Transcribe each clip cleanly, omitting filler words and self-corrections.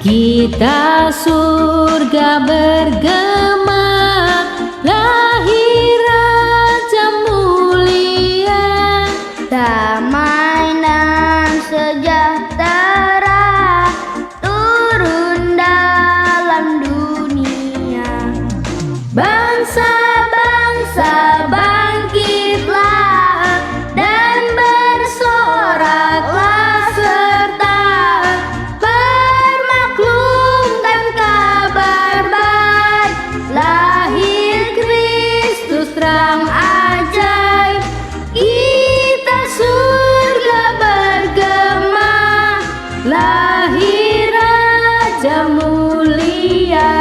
Kita surga bergema, lahir Raja mulia. Damai dan sejahtera turun dalam dunia. Bangsa-bangsa bangkitlah dan bersoraklah serta bermaklumkan kabar baik. Lahir Kristus terang ajaib, kita surga bergema, lahir Raja mulia.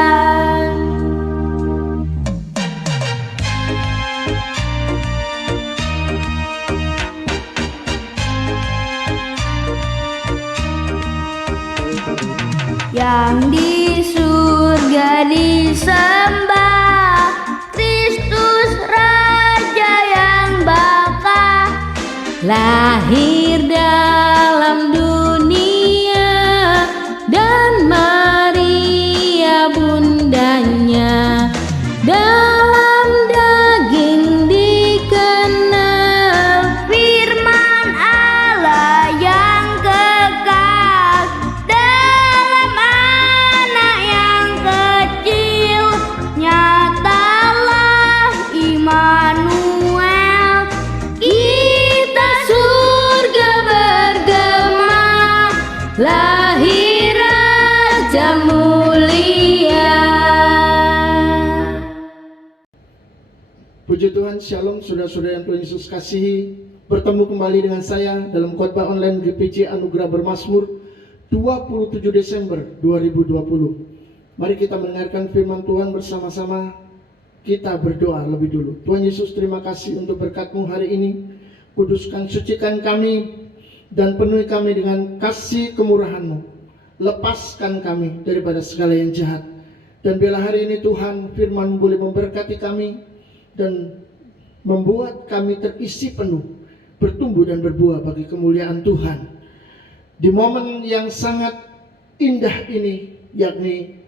Yang di surga disembah, Kristus Raja yang baka. Lahir dalam dunia dan Maria bundanya, dalam daging dikenal Firman Allah yang kekal, dalam anak yang kecil nyatalah Immanuel. kita surga bergema, lahir Raja mulia. Puji Tuhan, Shalom saudara-saudara yang Tuhan Yesus kasihi. Bertemu kembali dengan saya dalam khotbah online GPJ Anugerah Bermazmur 27 Desember 2020. Mari kita mendengarkan firman Tuhan bersama-sama. Kita berdoa lebih dulu. Tuhan Yesus, terima kasih untuk berkat-Mu hari ini. Kuduskan, sucikan kami dan penuhi kami dengan kasih kemurahan-Mu. Lepaskan kami daripada segala yang jahat. Dan biarlah hari ini Tuhan, firman boleh memberkati kami dan membuat kami terisi penuh, bertumbuh dan berbuah bagi kemuliaan Tuhan. Di momen yang sangat indah ini, yakni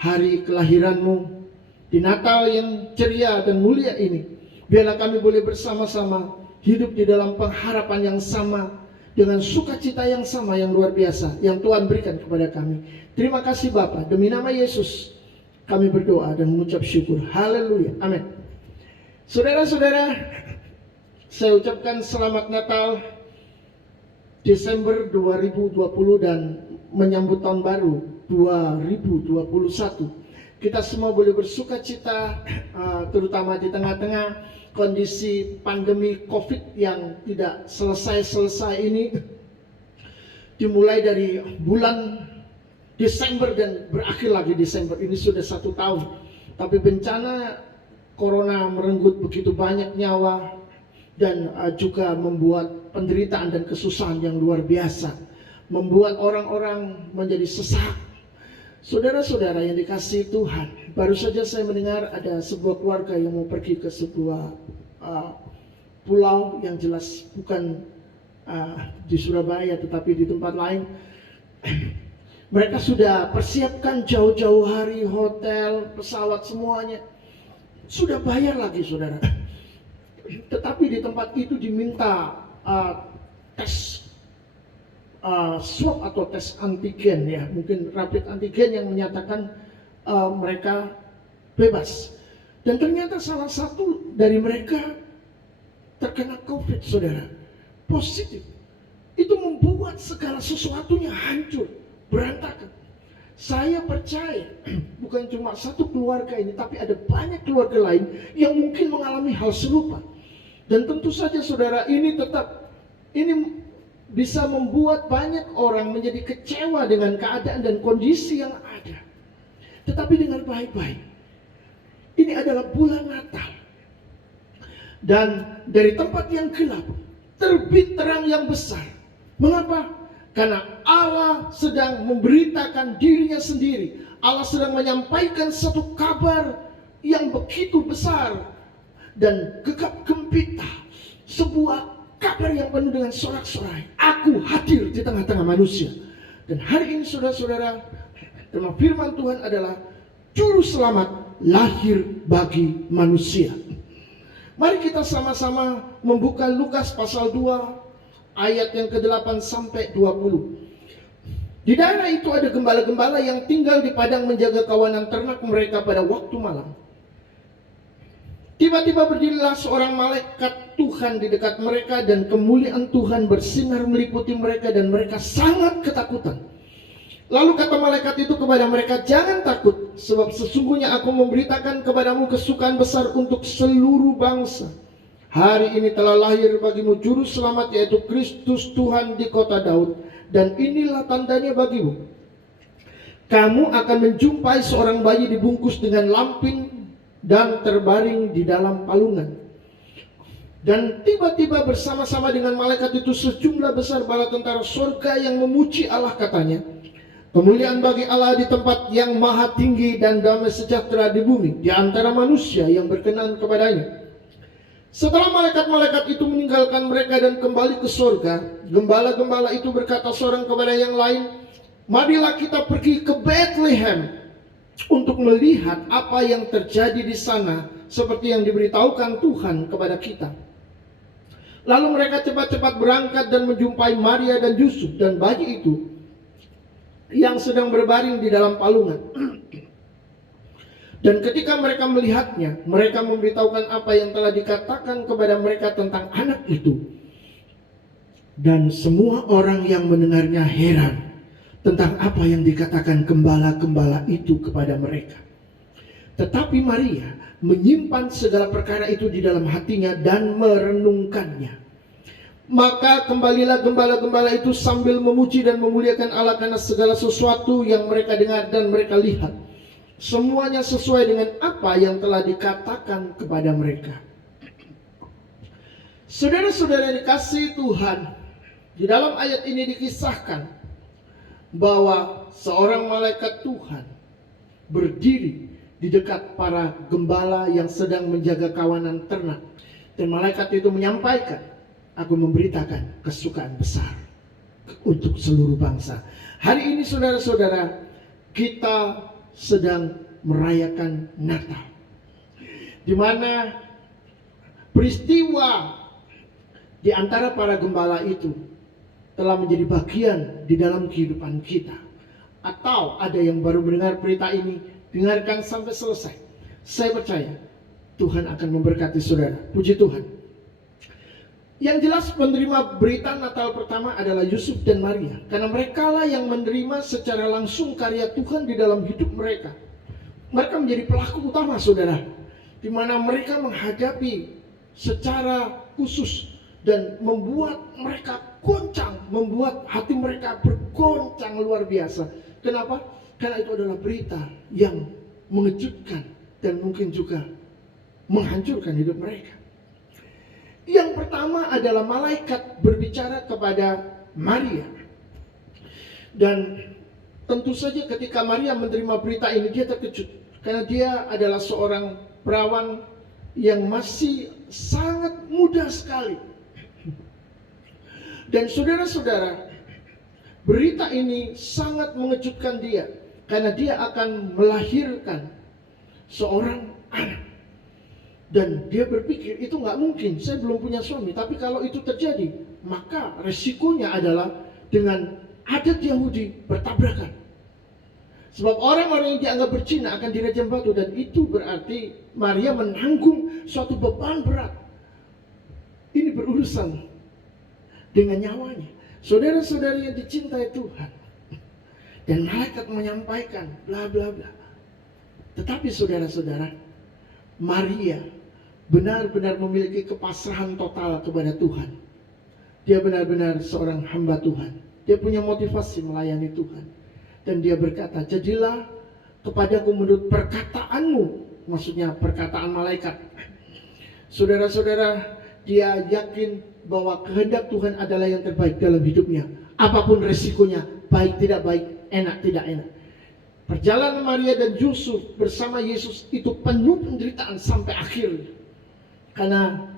hari kelahiran-Mu, di Natal yang ceria dan mulia ini, biarlah kami boleh bersama-sama hidup di dalam pengharapan yang sama, dengan sukacita yang sama yang luar biasa yang Tuhan berikan kepada kami. Terima kasih Bapa, demi nama Yesus kami berdoa dan mengucap syukur. Haleluya, amin. Saudara-saudara, saya ucapkan selamat Natal Desember 2020 dan menyambut tahun baru 2021. Kita semua boleh bersuka cita, terutama di tengah-tengah kondisi pandemi COVID yang tidak selesai-selesai ini. Dimulai dari bulan Desember dan berakhir lagi Desember, ini sudah 1 tahun. Tapi bencana Corona merenggut begitu banyak nyawa dan juga membuat penderitaan dan kesusahan yang luar biasa, membuat orang-orang menjadi sesak. Saudara-saudara yang dikasihi Tuhan, baru saja saya mendengar ada sebuah keluarga yang mau pergi ke sebuah pulau yang jelas bukan di Surabaya tetapi di tempat lain. Mereka sudah persiapkan jauh-jauh hari, hotel, pesawat, semuanya sudah bayar lagi saudara. Tetapi di tempat itu diminta tes swab atau tes antigen, ya mungkin rapid antigen yang menyatakan mereka bebas. Dan ternyata salah satu dari mereka terkena COVID saudara, positif. Itu membuat segala sesuatunya hancur, berantakan. Saya percaya bukan cuma satu keluarga ini, tapi ada banyak keluarga lain yang mungkin mengalami hal serupa. Dan tentu saja saudara, ini bisa membuat banyak orang menjadi kecewa dengan keadaan dan kondisi yang ada. Tetapi dengar baik-baik, ini adalah bulan Natal. Dan dari tempat yang gelap terbit terang yang besar. Mengapa? Karena Allah sedang memberitakan dirinya sendiri. Allah sedang menyampaikan satu kabar yang begitu besar dan gegap gempita. Sebuah kabar yang penuh dengan sorak-sorai. Aku hadir di tengah-tengah manusia. Dan hari ini saudara-saudara, tema firman Tuhan adalah juru selamat lahir bagi manusia. Mari kita sama-sama membuka Lukas pasal 2 ayat yang ke-8 sampai 20. Di daerah itu ada gembala-gembala yang tinggal di padang menjaga kawanan ternak mereka pada waktu malam. Tiba-tiba berdirilah seorang malaikat Tuhan di dekat mereka dan kemuliaan Tuhan bersinar meliputi mereka dan mereka sangat ketakutan. Lalu kata malaikat itu kepada mereka, "Jangan takut, sebab sesungguhnya aku memberitakan kepadamu kesukaan besar untuk seluruh bangsa. Hari ini telah lahir bagimu juru selamat, yaitu Kristus Tuhan di kota Daud. Dan inilah tandanya bagimu. Kamu akan menjumpai seorang bayi dibungkus dengan lampin dan terbaring di dalam palungan." Dan tiba-tiba bersama-sama dengan malaikat itu sejumlah besar bala tentara surga yang memuji Allah, katanya, "Kemuliaan bagi Allah di tempat yang maha tinggi dan damai sejahtera di bumi di antara manusia yang berkenan kepadanya." Setelah malaikat-malaikat itu meninggalkan mereka dan kembali ke surga, gembala-gembala itu berkata seorang kepada yang lain, "Marilah kita pergi ke Bethlehem untuk melihat apa yang terjadi di sana, seperti yang diberitahukan Tuhan kepada kita." Lalu mereka cepat-cepat berangkat dan menjumpai Maria dan Yusuf dan bayi itu yang sedang berbaring di dalam palungan. Dan ketika mereka melihatnya, mereka memberitahukan apa yang telah dikatakan kepada mereka tentang anak itu. Dan semua orang yang mendengarnya heran tentang apa yang dikatakan gembala-gembala itu kepada mereka. Tetapi Maria menyimpan segala perkara itu di dalam hatinya dan merenungkannya. Maka kembalilah gembala-gembala itu sambil memuji dan memuliakan Allah karena segala sesuatu yang mereka dengar dan mereka lihat. Semuanya sesuai dengan apa yang telah dikatakan kepada mereka. Saudara-saudara dikasihi Tuhan, di dalam ayat ini dikisahkan bahwa seorang malaikat Tuhan berdiri di dekat para gembala yang sedang menjaga kawanan ternak. Dan malaikat itu menyampaikan, "Aku memberitakan kesukaan besar untuk seluruh bangsa." Hari ini saudara-saudara, kita sedang merayakan Natal, di mana peristiwa di antara para gembala itu telah menjadi bagian di dalam kehidupan kita. Atau ada yang baru mendengar berita ini, dengarkan sampai selesai. Saya percaya Tuhan akan memberkati saudara. Puji Tuhan. Yang jelas penerima berita Natal pertama adalah Yusuf dan Maria, karena merekalah yang menerima secara langsung karya Tuhan di dalam hidup mereka. Mereka menjadi pelaku utama saudara, di mana mereka menghadapi secara khusus dan membuat mereka goncang, membuat hati mereka bergoncang luar biasa. Kenapa? Karena itu adalah berita yang mengejutkan dan mungkin juga menghancurkan hidup mereka. Yang pertama adalah malaikat berbicara kepada Maria. Dan tentu saja ketika Maria menerima berita ini, dia terkejut. Karena dia adalah seorang perawan yang masih sangat muda sekali. Dan saudara-saudara, berita ini sangat mengejutkan dia. Karena dia akan melahirkan seorang anak. Dan dia berpikir itu nggak mungkin, saya belum punya suami. Tapi kalau itu terjadi, maka resikonya adalah dengan adat Yahudi bertabrakan. Sebab orang-orang yang dianggap berzina akan dirajam batu. Dan itu berarti Maria menanggung suatu beban berat. Ini berurusan dengan nyawanya. Saudara-saudari yang dicintai Tuhan. Dan malaikat menyampaikan bla bla bla. Tetapi saudara-saudara, Maria benar-benar memiliki kepasrahan total kepada Tuhan. Dia benar-benar seorang hamba Tuhan. Dia punya motivasi melayani Tuhan. Dan dia berkata, "Jadilah kepadaku menurut perkataanmu." Maksudnya perkataan malaikat. Saudara-saudara, dia yakin bahwa kehendak Tuhan adalah yang terbaik dalam hidupnya. Apapun resikonya, baik tidak baik, enak tidak enak. Perjalanan Maria dan Yusuf bersama Yesus itu penuh penderitaan sampai akhir. Karena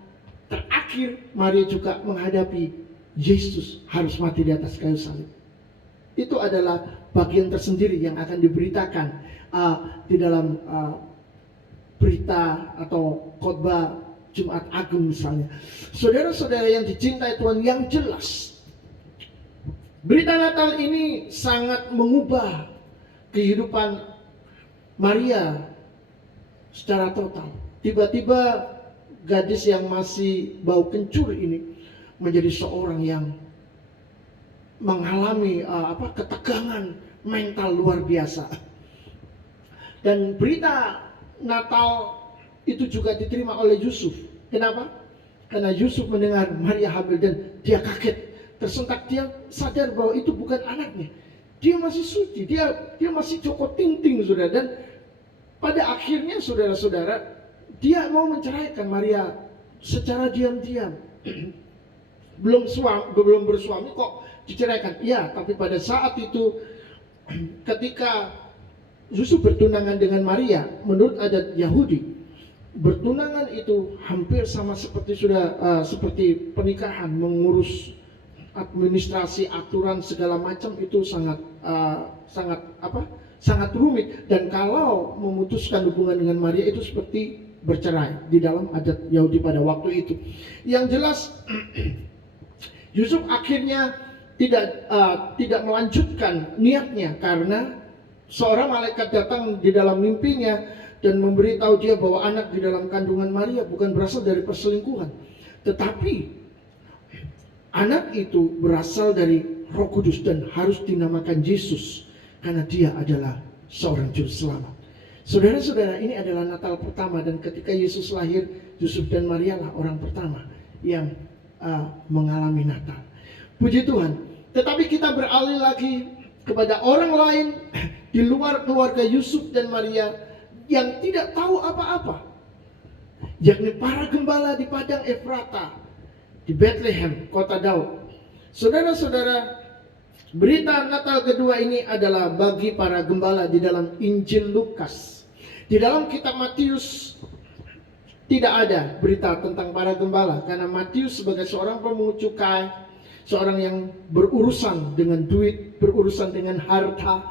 terakhir Maria juga menghadapi Yesus harus mati di atas kayu salib. Itu adalah bagian tersendiri yang akan diberitakan di dalam berita atau khotbah Jumat Agung misalnya. Saudara-saudara yang dicintai Tuhan, yang jelas berita Natal ini sangat mengubah kehidupan Maria secara total. Tiba-tiba gadis yang masih bau kencur ini menjadi seorang yang mengalami ketegangan mental luar biasa. Dan berita Natal itu juga diterima oleh Yusuf. Kenapa? Karena Yusuf mendengar Maria hamil dan dia kaget, tersentak, dia sadar bahwa itu bukan anaknya. Dia masih suci, dia masih Joko Tingting, saudara. Dan pada akhirnya, saudara-saudara, dia mau menceraikan Maria secara diam-diam. belum bersuami kok diceraikan. Ya, tapi pada saat itu ketika Yusuf bertunangan dengan Maria, menurut adat Yahudi, bertunangan itu hampir sama seperti pernikahan, mengurus administrasi, aturan segala macam itu sangat rumit. Dan kalau memutuskan hubungan dengan Maria itu seperti bercerai di dalam adat Yahudi pada waktu itu. Yang jelas Yusuf akhirnya tidak melanjutkan niatnya, karena seorang malaikat datang di dalam mimpinya dan memberitahu dia bahwa anak di dalam kandungan Maria bukan berasal dari perselingkuhan, tetapi anak itu berasal dari Roh Kudus dan harus dinamakan Yesus karena dia adalah seorang juru selamat. Saudara-saudara, ini adalah Natal pertama, dan ketika Yesus lahir, Yusuf dan Maria lah orang pertama yang mengalami Natal. Puji Tuhan. Tetapi kita beralih lagi kepada orang lain di luar keluarga Yusuf dan Maria yang tidak tahu apa-apa, yakni para gembala di padang Efrata di Bethlehem, kota Daud. Saudara-saudara, berita Natal kedua ini adalah bagi para gembala di dalam Injil Lukas. Di dalam kitab Matius tidak ada berita tentang para gembala, karena Matius sebagai seorang pemungut cukai, seorang yang berurusan dengan duit, berurusan dengan harta,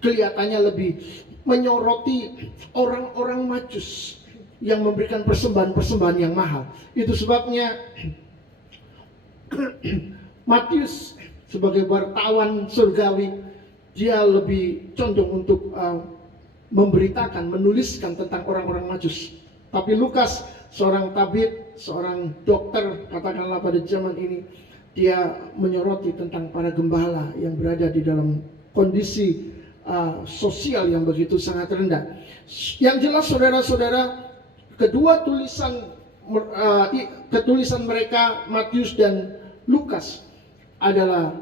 kelihatannya lebih menyoroti orang-orang Majus yang memberikan persembahan-persembahan yang mahal. Itu sebabnya Matius sebagai wartawan surgawi, dia lebih condong untuk memberitakan, menuliskan tentang orang-orang Majus. Tapi Lukas, seorang tabib, seorang dokter, katakanlah pada zaman ini, dia menyoroti tentang para gembala yang berada di dalam kondisi sosial yang begitu sangat rendah. Yang jelas, saudara-saudara, kedua ketulisan mereka, Matius dan Lukas, adalah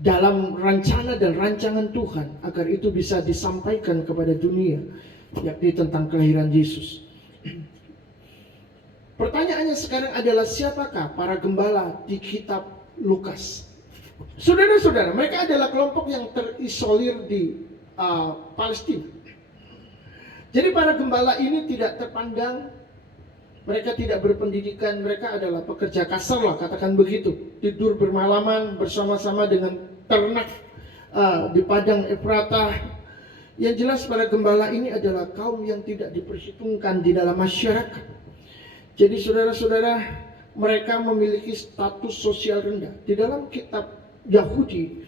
dalam rencana dan rancangan Tuhan agar itu bisa disampaikan kepada dunia, yakni tentang kelahiran Yesus. Pertanyaannya sekarang adalah, siapakah para gembala di kitab Lukas? Saudara-saudara, mereka adalah kelompok yang terisolir di Palestina. Jadi para gembala ini tidak terpandang, mereka tidak berpendidikan, mereka adalah pekerja kasar lah, katakan begitu. Tidur bermalaman bersama-sama dengan ternak di padang Efrata. Yang jelas para gembala ini adalah kaum yang tidak diperhitungkan di dalam masyarakat. Jadi saudara-saudara, mereka memiliki status sosial rendah. Di dalam kitab Yahudi,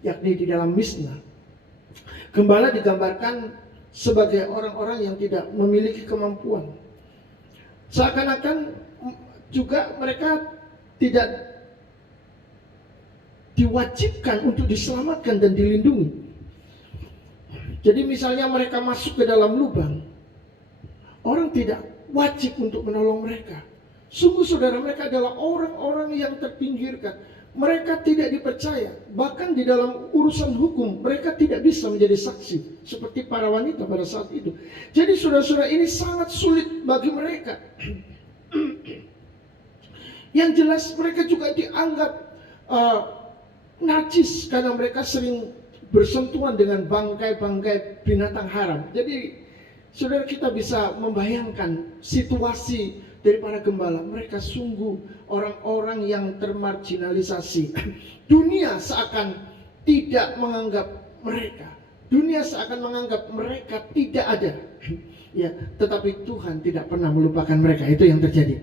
yakni di dalam Misna, gembala digambarkan sebagai orang-orang yang tidak memiliki kemampuan. Seakan-akan juga mereka tidak diwajibkan untuk diselamatkan dan dilindungi. Jadi misalnya mereka masuk ke dalam lubang, orang tidak wajib untuk menolong mereka. Sungguh saudara, mereka adalah orang-orang yang terpinggirkan. Mereka tidak dipercaya. Bahkan di dalam urusan hukum, mereka tidak bisa menjadi saksi seperti para wanita pada saat itu. Jadi saudara-saudara, ini sangat sulit bagi mereka. Yang jelas mereka juga dianggap najis karena mereka sering bersentuhan dengan bangkai-bangkai binatang haram. Jadi saudara, kita bisa membayangkan situasi dari para gembala. Mereka sungguh orang-orang yang termarginalisasi. Dunia seakan tidak menganggap mereka. Dunia seakan menganggap mereka tidak ada. Ya, tetapi Tuhan tidak pernah melupakan mereka. Itu yang terjadi.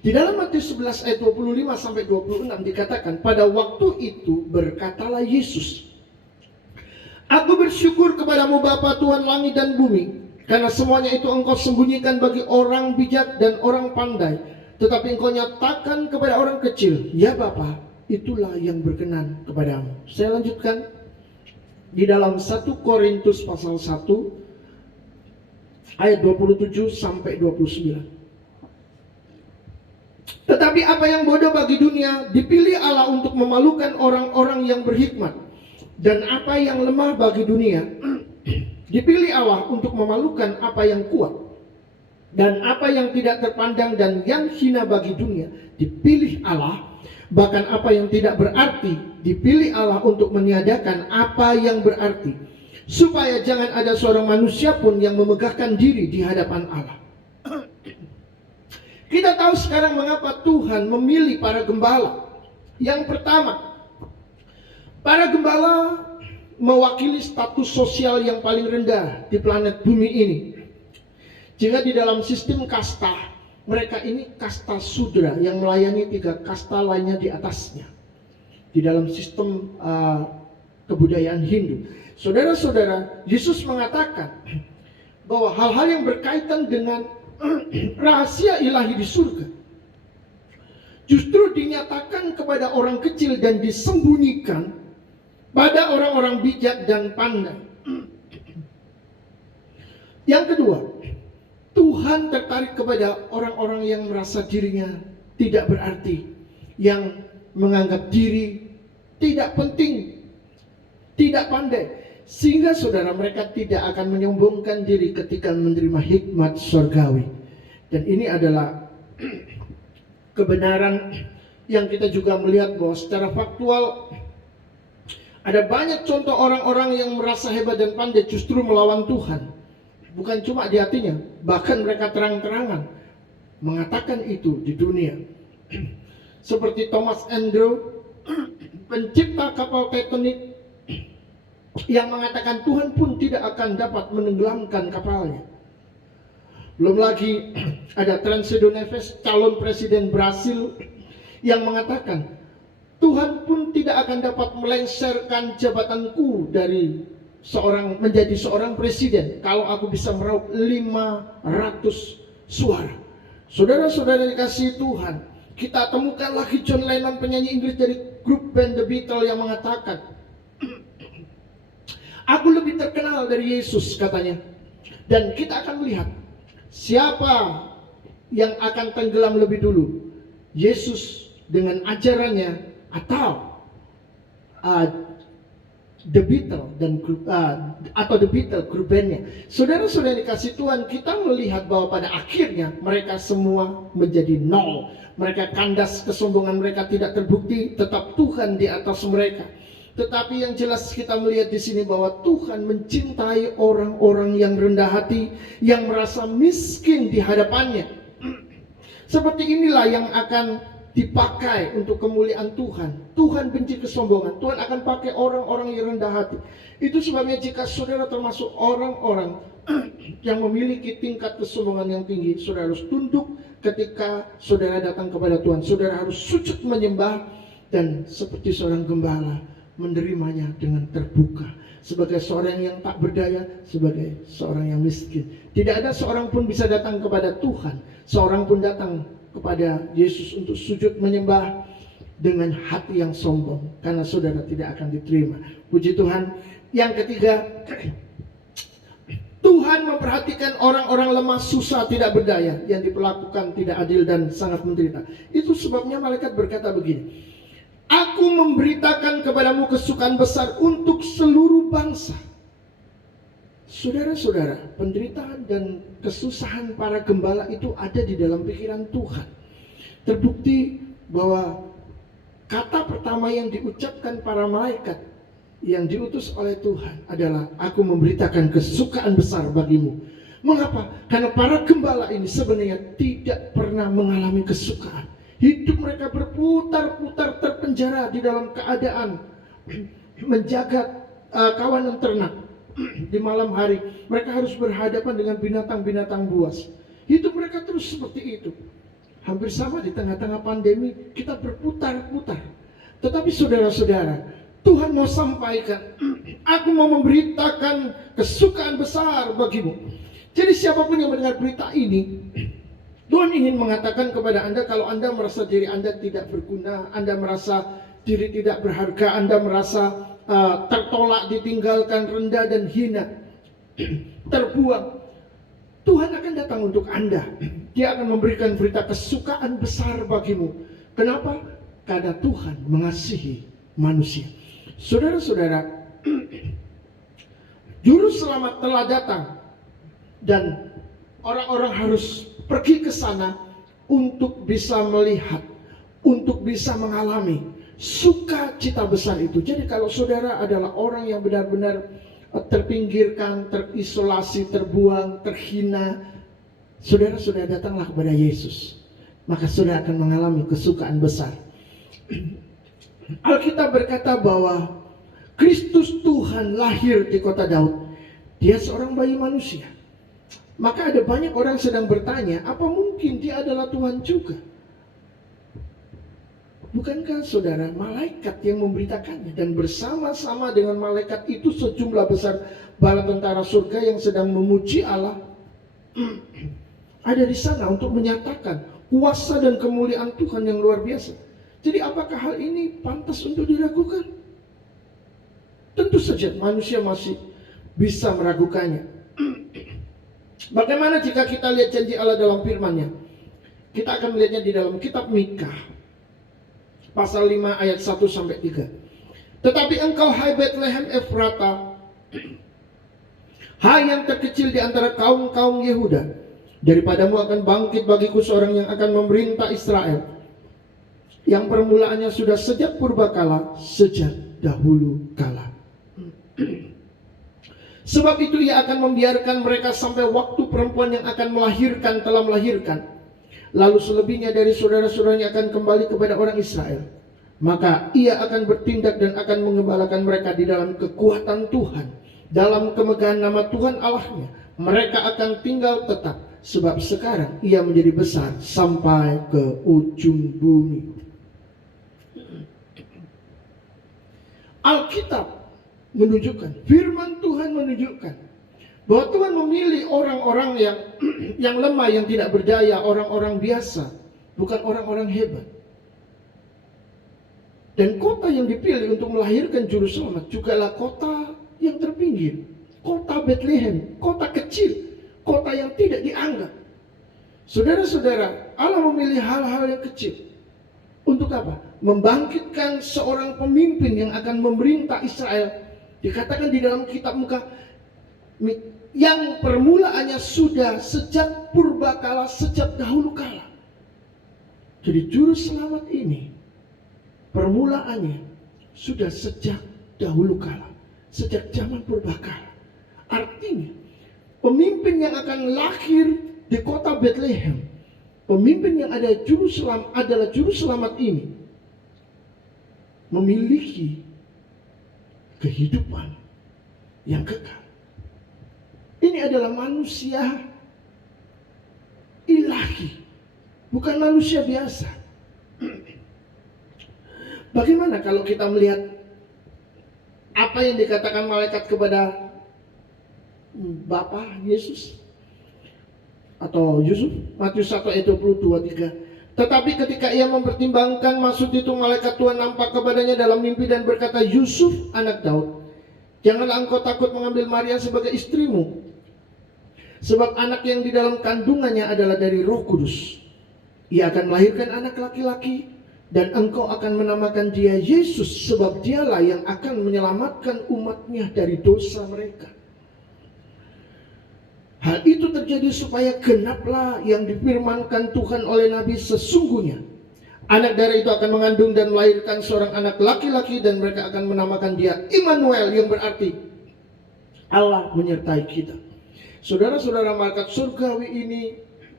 Di dalam Matius 11 ayat 25 sampai 26 dikatakan, pada waktu itu berkatalah Yesus, Aku bersyukur kepadamu Bapa Tuhan langit dan bumi, karena semuanya itu engkau sembunyikan bagi orang bijak dan orang pandai, tetapi engkau nyatakan kepada orang kecil. Ya Bapa, itulah yang berkenan kepadamu. Saya lanjutkan. Di dalam 1 Korintus pasal 1 ayat 27 sampai 29. Tetapi apa yang bodoh bagi dunia dipilih Allah untuk memalukan orang-orang yang berhikmat, dan apa yang lemah bagi dunia dipilih Allah untuk memalukan apa yang kuat, dan apa yang tidak terpandang dan yang hina bagi dunia dipilih Allah, bahkan apa yang tidak berarti dipilih Allah untuk meniadakan apa yang berarti, supaya jangan ada seorang manusia pun yang memegahkan diri di hadapan Allah. Kita tahu sekarang mengapa Tuhan memilih para gembala. Yang pertama, para gembala mewakili status sosial yang paling rendah di planet bumi ini. Jika di dalam sistem kasta, mereka ini kasta sudra yang melayani 3 kasta lainnya di atasnya. Di dalam sistem kebudayaan Hindu. Saudara-saudara, Yesus mengatakan bahwa hal-hal yang berkaitan dengan rahasia ilahi di surga justru dinyatakan kepada orang kecil dan disembunyikan pada orang-orang bijak dan pandai. Yang kedua, Tuhan tertarik kepada orang-orang yang merasa dirinya tidak berarti, yang menganggap diri tidak penting, tidak pandai, sehingga saudara mereka tidak akan menyombongkan diri ketika menerima hikmat surgawi. Dan ini adalah kebenaran yang kita juga melihat bahwa secara faktual ada banyak contoh orang-orang yang merasa hebat dan pandai justru melawan Tuhan. Bukan cuma di hatinya, bahkan mereka terang-terangan mengatakan itu di dunia. Seperti Thomas Andrew, pencipta kapal Titanic, yang mengatakan Tuhan pun tidak akan dapat menenggelamkan kapalnya. Belum lagi ada Tancredo Neves, calon presiden Brasil, yang mengatakan Tuhan pun tidak akan dapat melengsarkan jabatanku dari menjadi seorang presiden kalau aku bisa meraup 500 suara. Saudara-saudara dikasihi Tuhan, kita temukan lagi John Lennon, penyanyi Inggris dari grup band The Beatles, yang mengatakan, aku lebih terkenal dari Yesus, katanya. Dan kita akan melihat siapa yang akan tenggelam lebih dulu, Yesus dengan ajarannya atau The Beatles dan The Beatles grup bandnya. Saudara-saudara dikasih Tuhan, kita melihat bahwa pada akhirnya mereka semua menjadi nol. Mereka kandas, kesombongan mereka tidak terbukti, tetap Tuhan di atas mereka. Tetapi yang jelas kita melihat di sini bahwa Tuhan mencintai orang-orang yang rendah hati, yang merasa miskin di hadapannya. Seperti inilah yang akan dipakai untuk kemuliaan Tuhan. Tuhan benci kesombongan. Tuhan akan pakai orang-orang yang rendah hati. Itu sebabnya jika saudara termasuk orang-orang yang memiliki tingkat kesombongan yang tinggi, saudara harus tunduk ketika saudara datang kepada Tuhan. Saudara harus sujud menyembah dan seperti seorang gembala menerimanya dengan terbuka. Sebagai seorang yang tak berdaya, sebagai seorang yang miskin. Tidak ada seorang pun bisa datang kepada Tuhan, seorang pun datang kepada Yesus untuk sujud menyembah dengan hati yang sombong, karena saudara tidak akan diterima. Puji Tuhan. Yang ketiga, Tuhan memperhatikan orang-orang lemah, susah, tidak berdaya, yang diperlakukan tidak adil dan sangat menderita. Itu sebabnya malaikat berkata begini, aku memberitakan kepadamu kesukaan besar untuk seluruh bangsa. Saudara-saudara, penderitaan dan kesusahan para gembala itu ada di dalam pikiran Tuhan. Terbukti bahwa kata pertama yang diucapkan para malaikat yang diutus oleh Tuhan adalah, aku memberitakan kesukaan besar bagimu. Mengapa? Karena para gembala ini sebenarnya tidak pernah mengalami kesukaan. Hidup mereka berputar-putar terpenjara di dalam keadaan menjaga kawanan ternak di malam hari. Mereka harus berhadapan dengan binatang-binatang buas. Hidup mereka terus seperti itu. Hampir sama di tengah-tengah pandemi, kita berputar-putar. Tetapi saudara-saudara, Tuhan mau sampaikan, aku mau memberitakan kesukaan besar bagimu. Jadi siapapun yang mendengar berita ini, Tuhan ingin mengatakan kepada Anda, kalau Anda merasa diri Anda tidak berguna, Anda merasa diri tidak berharga, Anda merasa tertolak, ditinggalkan, rendah dan hina, terbuang, Tuhan akan datang untuk Anda. Dia akan memberikan berita kesukaan besar bagimu. Kenapa? Karena Tuhan mengasihi manusia. Saudara-saudara, Juru Selamat telah datang, dan orang-orang harus pergi ke sana untuk bisa melihat, untuk bisa mengalami sukacita besar itu. Jadi kalau saudara adalah orang yang benar-benar terpinggirkan, terisolasi, terbuang, terhina, saudara datanglah kepada Yesus, maka saudara akan mengalami kesukaan besar. Alkitab berkata bahwa Kristus Tuhan lahir di kota Daud. Dia seorang bayi manusia. Maka ada banyak orang sedang bertanya, apa mungkin dia adalah Tuhan juga? Bukankah saudara, malaikat yang memberitakannya, dan bersama-sama dengan malaikat itu sejumlah besar bala tentara surga yang sedang memuji Allah ada di sana untuk menyatakan kuasa dan kemuliaan Tuhan yang luar biasa. Jadi apakah hal ini pantas untuk diragukan? Tentu saja manusia masih bisa meragukannya. Bagaimana jika kita lihat janji Allah dalam firman-Nya? Kita akan melihatnya di dalam kitab Mikha pasal 5 ayat 1 sampai 3. Tetapi engkau, hai Bethlehem Efrata, hai yang terkecil di antara kaum-kaum Yehuda, daripadamu akan bangkit bagiku seorang yang akan memerintah Israel, yang permulaannya sudah sejak purbakala, sejak dahulu kala. Sebab itu ia akan membiarkan mereka sampai waktu perempuan yang akan melahirkan telah melahirkan. Lalu selebihnya dari saudara-saudaranya akan kembali kepada orang Israel. Maka ia akan bertindak dan akan mengembalakan mereka di dalam kekuatan Tuhan, dalam kemegahan nama Tuhan Allahnya. Mereka akan tinggal tetap, sebab sekarang ia menjadi besar sampai ke ujung bumi. Alkitab menunjukkan, firman Tuhan menunjukkan bahwa Tuhan memilih orang-orang yang lemah, yang tidak berdaya, orang-orang biasa, bukan orang-orang hebat. Dan kota yang dipilih untuk melahirkan juru selamat jugalah kota yang terpinggir, kota Bethlehem, kota kecil, kota yang tidak dianggap. Saudara-saudara, Allah memilih hal-hal yang kecil. Untuk apa? Membangkitkan seorang pemimpin yang akan memerintah Israel. Dikatakan di dalam kitab Mikha, yang permulaannya sudah sejak purbakala, sejak dahulu kala. Jadi juru selamat ini permulaannya sudah sejak dahulu kala, sejak zaman purbakala. Artinya pemimpin yang akan lahir di kota Bethlehem, pemimpin yang ada adalah juru selamat ini memiliki kehidupan yang kekal. Ini adalah manusia ilahi, bukan manusia biasa. Bagaimana kalau kita melihat apa yang dikatakan malaikat kepada Bapa Yesus atau Yusuf? Matius 1 ayat 22-23. Tetapi ketika ia mempertimbangkan maksud itu, malaikat Tuhan nampak kepadanya dalam mimpi dan berkata, Yusuf anak Daud, janganlah engkau takut mengambil Maria sebagai istrimu, sebab anak yang di dalam kandungannya adalah dari Roh Kudus. Ia akan melahirkan anak laki-laki, dan engkau akan menamakan dia Yesus, sebab dialah yang akan menyelamatkan umatnya dari dosa mereka. Hal itu terjadi supaya genaplah yang difirmankan Tuhan oleh Nabi, sesungguhnya anak darah itu akan mengandung dan melahirkan seorang anak laki-laki, dan mereka akan menamakan dia Immanuel, yang berarti Allah menyertai kita. Saudara-saudara, malaikat surgawi ini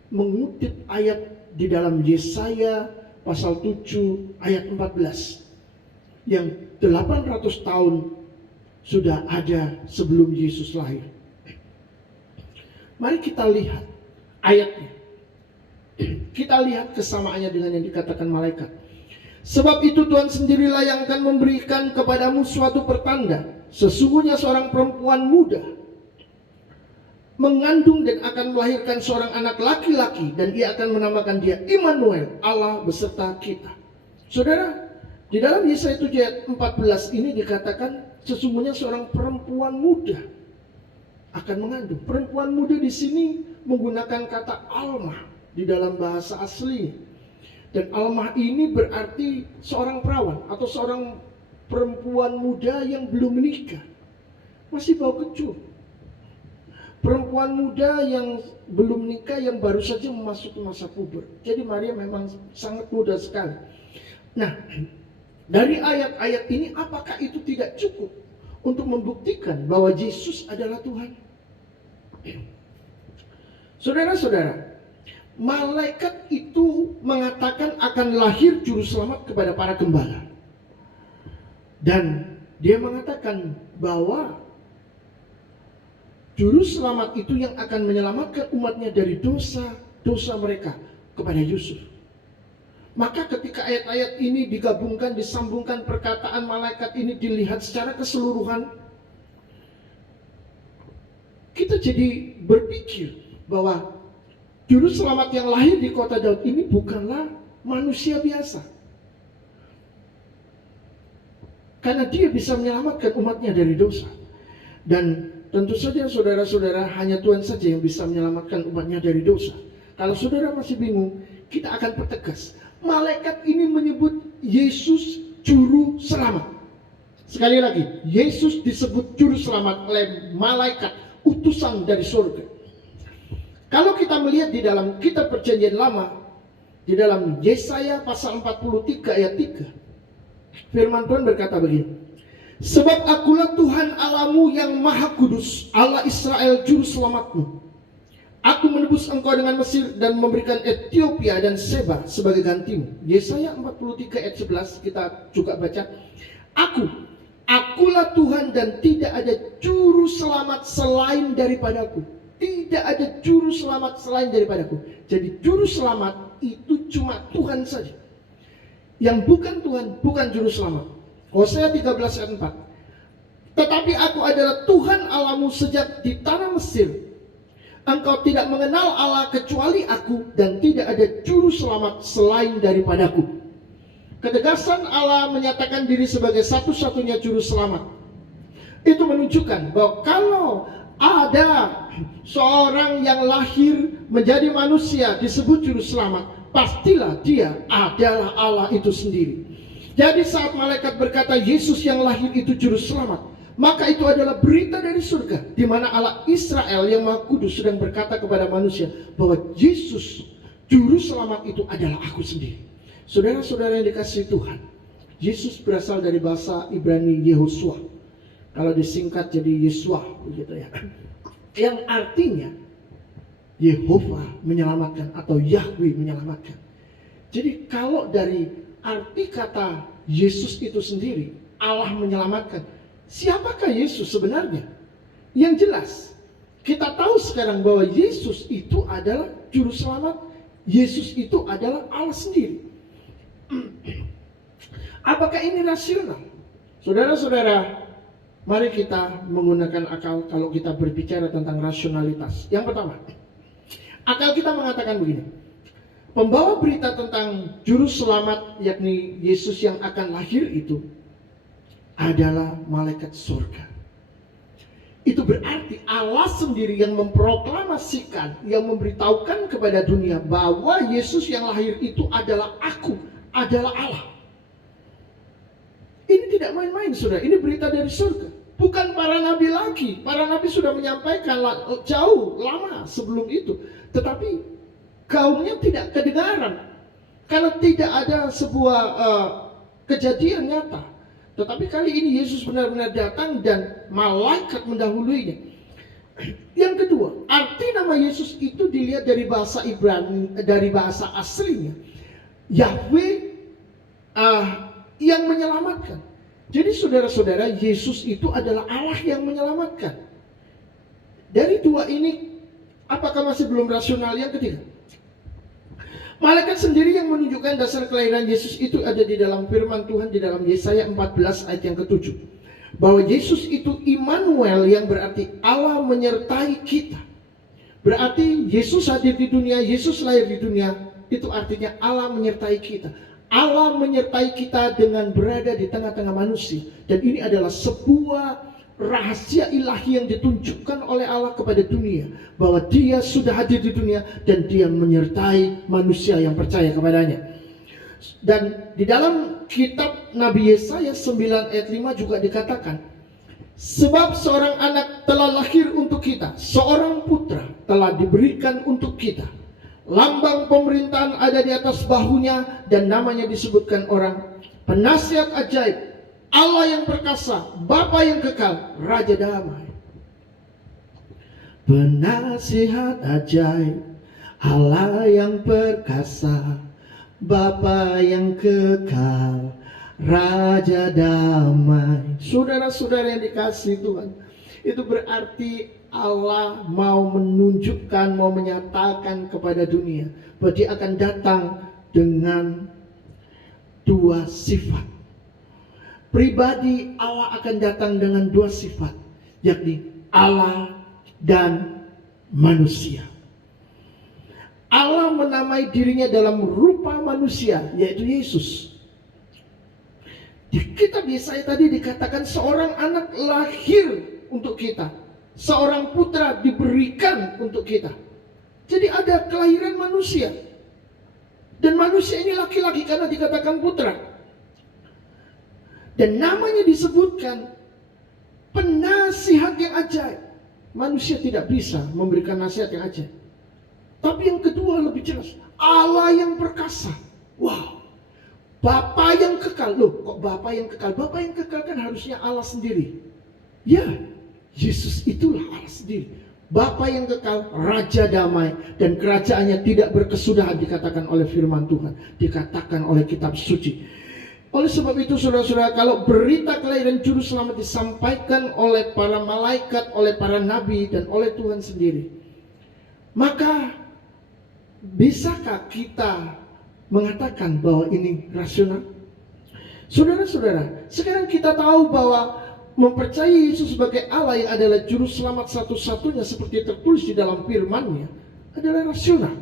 mengutip ayat di dalam Yesaya pasal 7 ayat 14. yang 800 tahun sudah ada sebelum Yesus lahir. Mari kita lihat ayatnya. Kita lihat kesamaannya dengan yang dikatakan malaikat. Sebab itu Tuhan sendirilah yang akan memberikan kepadamu suatu pertanda. Sesungguhnya seorang perempuan muda mengandung dan akan melahirkan seorang anak laki-laki, dan ia akan menamakan dia Immanuel, Allah beserta kita. Saudara, di dalam Yesaya 7 ayat 14 ini dikatakan sesungguhnya seorang perempuan muda akan mengandung. Perempuan muda di sini menggunakan kata almah di dalam bahasa asli. Dan almah ini berarti seorang perawan atau seorang perempuan muda yang belum menikah, masih bau kecut. Perempuan muda yang belum nikah, yang baru saja memasuki masa puber. Jadi Maria memang sangat muda sekali. Nah, dari ayat-ayat ini apakah itu tidak cukup untuk membuktikan bahwa Yesus adalah Tuhan? Saudara-saudara, malaikat itu mengatakan akan lahir juru selamat kepada para gembala. Dan dia mengatakan bahwa juru selamat itu yang akan menyelamatkan umatnya dari dosa mereka kepada Yusuf. Maka ketika ayat-ayat ini digabungkan, disambungkan, perkataan malaikat ini dilihat secara keseluruhan, kita jadi berpikir bahwa juru selamat yang lahir di kota Daud ini bukanlah manusia biasa. Karena dia bisa menyelamatkan umatnya dari dosa. Dan tentu saja saudara-saudara, hanya Tuhan saja yang bisa menyelamatkan umatnya dari dosa. Kalau saudara masih bingung, kita akan pertegas. Malaikat ini menyebut Yesus juru selamat. Sekali lagi, Yesus disebut juru selamat oleh malaikat, utusan dari surga. Kalau kita melihat di dalam kitab Perjanjian Lama, di dalam Yesaya pasal 43 ayat 3, firman Tuhan berkata begini. Sebab akulah Tuhan Allahmu yang maha kudus, Allah Israel juru selamatmu. Aku menebus engkau dengan Mesir dan memberikan Ethiopia dan Seba sebagai gantimu. Yesaya 43 ayat 11 kita juga baca. Akulah Tuhan dan tidak ada juru selamat selain daripadaku. Tidak ada juru selamat selain daripadaku. Jadi juru selamat itu cuma Tuhan saja. Yang bukan Tuhan, bukan juru selamat. Hosea 13 ayat 4. Tetapi aku adalah Tuhan Allahmu sejak di tanah Mesir. Engkau tidak mengenal Allah kecuali aku, dan tidak ada juru selamat selain daripadaku. Ketegasan Allah menyatakan diri sebagai satu-satunya juru selamat. Itu menunjukkan bahwa kalau ada seorang yang lahir menjadi manusia disebut juru selamat, pastilah dia adalah Allah itu sendiri. Jadi saat malaikat berkata Yesus yang lahir itu juru selamat, maka itu adalah berita dari surga, di mana Allah Israel yang Maha Kudus sedang berkata kepada manusia bahwa Yesus juru selamat itu adalah aku sendiri. Saudara-saudara yang dikasihi Tuhan, Yesus berasal dari bahasa Ibrani Yehosua. Kalau disingkat jadi Yesua, begitu ya. Yang artinya Yehova menyelamatkan atau Yahweh menyelamatkan. Jadi kalau dari arti kata Yesus itu sendiri, Allah menyelamatkan, siapakah Yesus sebenarnya? Yang jelas, kita tahu sekarang bahwa Yesus itu adalah juru selamat. Yesus itu adalah Allah sendiri. Apakah ini rasional? Saudara-saudara, mari kita menggunakan akal kalau kita berbicara tentang rasionalitas. Yang pertama, akal kita mengatakan begini. Pembawa berita tentang juru selamat, yakni Yesus yang akan lahir itu adalah malaikat surga. Itu berarti Allah sendiri yang memproklamasikan, yang memberitahukan kepada dunia bahwa Yesus yang lahir itu adalah aku, adalah Allah. Ini tidak main-main, saudara. Ini berita dari surga. Bukan para nabi lagi. Para nabi sudah menyampaikan jauh lama sebelum itu. Tetapi kaumnya tidak kedengaran. Karena tidak ada sebuah kejadian nyata. Tetapi kali ini Yesus benar-benar datang dan malaikat mendahuluinya. Yang kedua, arti nama Yesus itu dilihat dari bahasa Ibrani, dari bahasa aslinya. Yahweh yang menyelamatkan. Jadi saudara-saudara, Yesus itu adalah Allah yang menyelamatkan. Dari dua ini, apakah masih belum rasional? Yang ketiga, malaikat sendiri yang menunjukkan dasar kelahiran Yesus itu ada di dalam firman Tuhan di dalam Yesaya 14 ayat yang ke-7. Bahwa Yesus itu Immanuel, yang berarti Allah menyertai kita. Berarti Yesus hadir di dunia, Yesus lahir di dunia, itu artinya Allah menyertai kita. Allah menyertai kita dengan berada di tengah-tengah manusia. Dan ini adalah sebuah rahasia ilahi yang ditunjukkan oleh Allah kepada dunia, bahwa Dia sudah hadir di dunia dan Dia menyertai manusia yang percaya kepadanya. Dan di dalam kitab Nabi Yesaya 9 ayat 5 juga dikatakan, sebab seorang anak telah lahir untuk kita, seorang putra telah diberikan untuk kita. Lambang pemerintahan ada di atas bahunya, dan namanya disebutkan orang penasihat ajaib, Allah yang perkasa, Bapa yang kekal, Raja damai. Penasihat ajaib, Allah yang perkasa, Bapa yang kekal, Raja damai. Saudara-saudara yang dikasihi Tuhan, itu berarti Allah mau menunjukkan, mau menyatakan kepada dunia bahwa Dia akan datang dengan dua sifat. Pribadi Allah akan datang dengan dua sifat, yakni Allah dan manusia. Allah menamai dirinya dalam rupa manusia, yaitu Yesus. Di kitab Yesaya tadi dikatakan seorang anak lahir untuk kita, seorang putra diberikan untuk kita. Jadi ada kelahiran manusia, dan manusia ini laki-laki karena dikatakan putra. Dan namanya disebutkan penasihat yang ajaib. Manusia tidak bisa memberikan nasihat yang ajaib. Tapi yang kedua lebih jelas, Allah yang perkasa. Wow, Bapa yang kekal. Loh, kok Bapa yang kekal? Bapa yang kekal kan harusnya Allah sendiri. Ya, Yesus itulah Allah sendiri. Bapa yang kekal, Raja damai, dan kerajaannya tidak berkesudahan, dikatakan oleh firman Tuhan, dikatakan oleh kitab suci. Oleh sebab itu saudara-saudara, kalau berita kelahiran juru selamat disampaikan oleh para malaikat, oleh para nabi, dan oleh Tuhan sendiri, maka bisakah kita mengatakan bahwa ini rasional? Saudara-saudara, sekarang kita tahu bahwa mempercayai Yesus sebagai Allah yang adalah juru selamat satu-satunya seperti tertulis di dalam firman-Nya adalah rasional.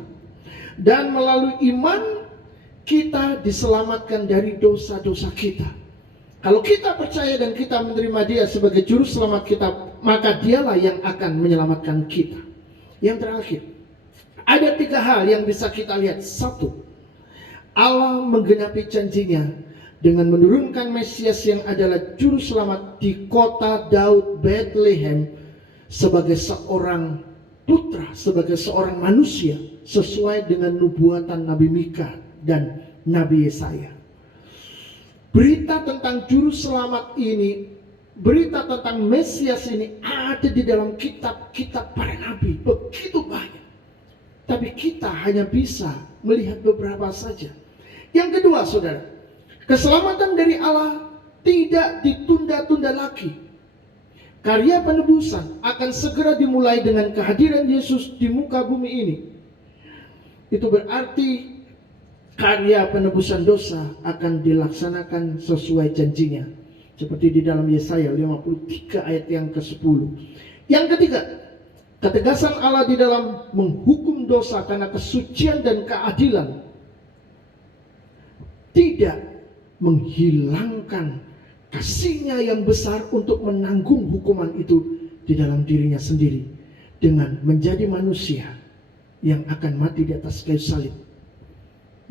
Dan melalui iman kita diselamatkan dari dosa-dosa kita. Kalau kita percaya dan kita menerima Dia sebagai juru selamat kita, maka Dialah yang akan menyelamatkan kita. Yang terakhir, ada tiga hal yang bisa kita lihat. Satu, Allah menggenapi janjinya dengan menurunkan Mesias yang adalah juru selamat di kota Daud, Bethlehem, sebagai seorang putra, sebagai seorang manusia, sesuai dengan nubuatan Nabi Mika dan Nabi Yesaya. Berita tentang juru selamat ini, berita tentang Mesias ini ada di dalam kitab-kitab para nabi, begitu banyak. Tapi kita hanya bisa melihat beberapa saja. Yang kedua, saudara, keselamatan dari Allah tidak ditunda-tunda lagi. Karya penebusan akan segera dimulai dengan kehadiran Yesus di muka bumi ini. Itu berarti karya penebusan dosa akan dilaksanakan sesuai janjinya, seperti di dalam Yesaya 53 ayat yang ke-10. Yang ketiga, ketegasan Allah di dalam menghukum dosa karena kesucian dan keadilan tidak menghilangkan kasih-Nya yang besar untuk menanggung hukuman itu di dalam dirinya sendiri dengan menjadi manusia yang akan mati di atas kayu salib,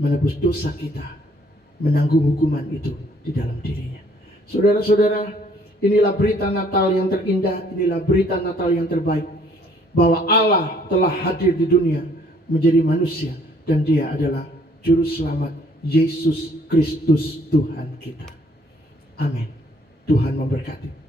menebus dosa kita, menanggung hukuman itu di dalam dirinya. Saudara-saudara, inilah berita Natal yang terindah, inilah berita Natal yang terbaik, bahwa Allah telah hadir di dunia menjadi manusia, dan Dia adalah juru selamat, Yesus Kristus Tuhan kita. Amin. Tuhan memberkati.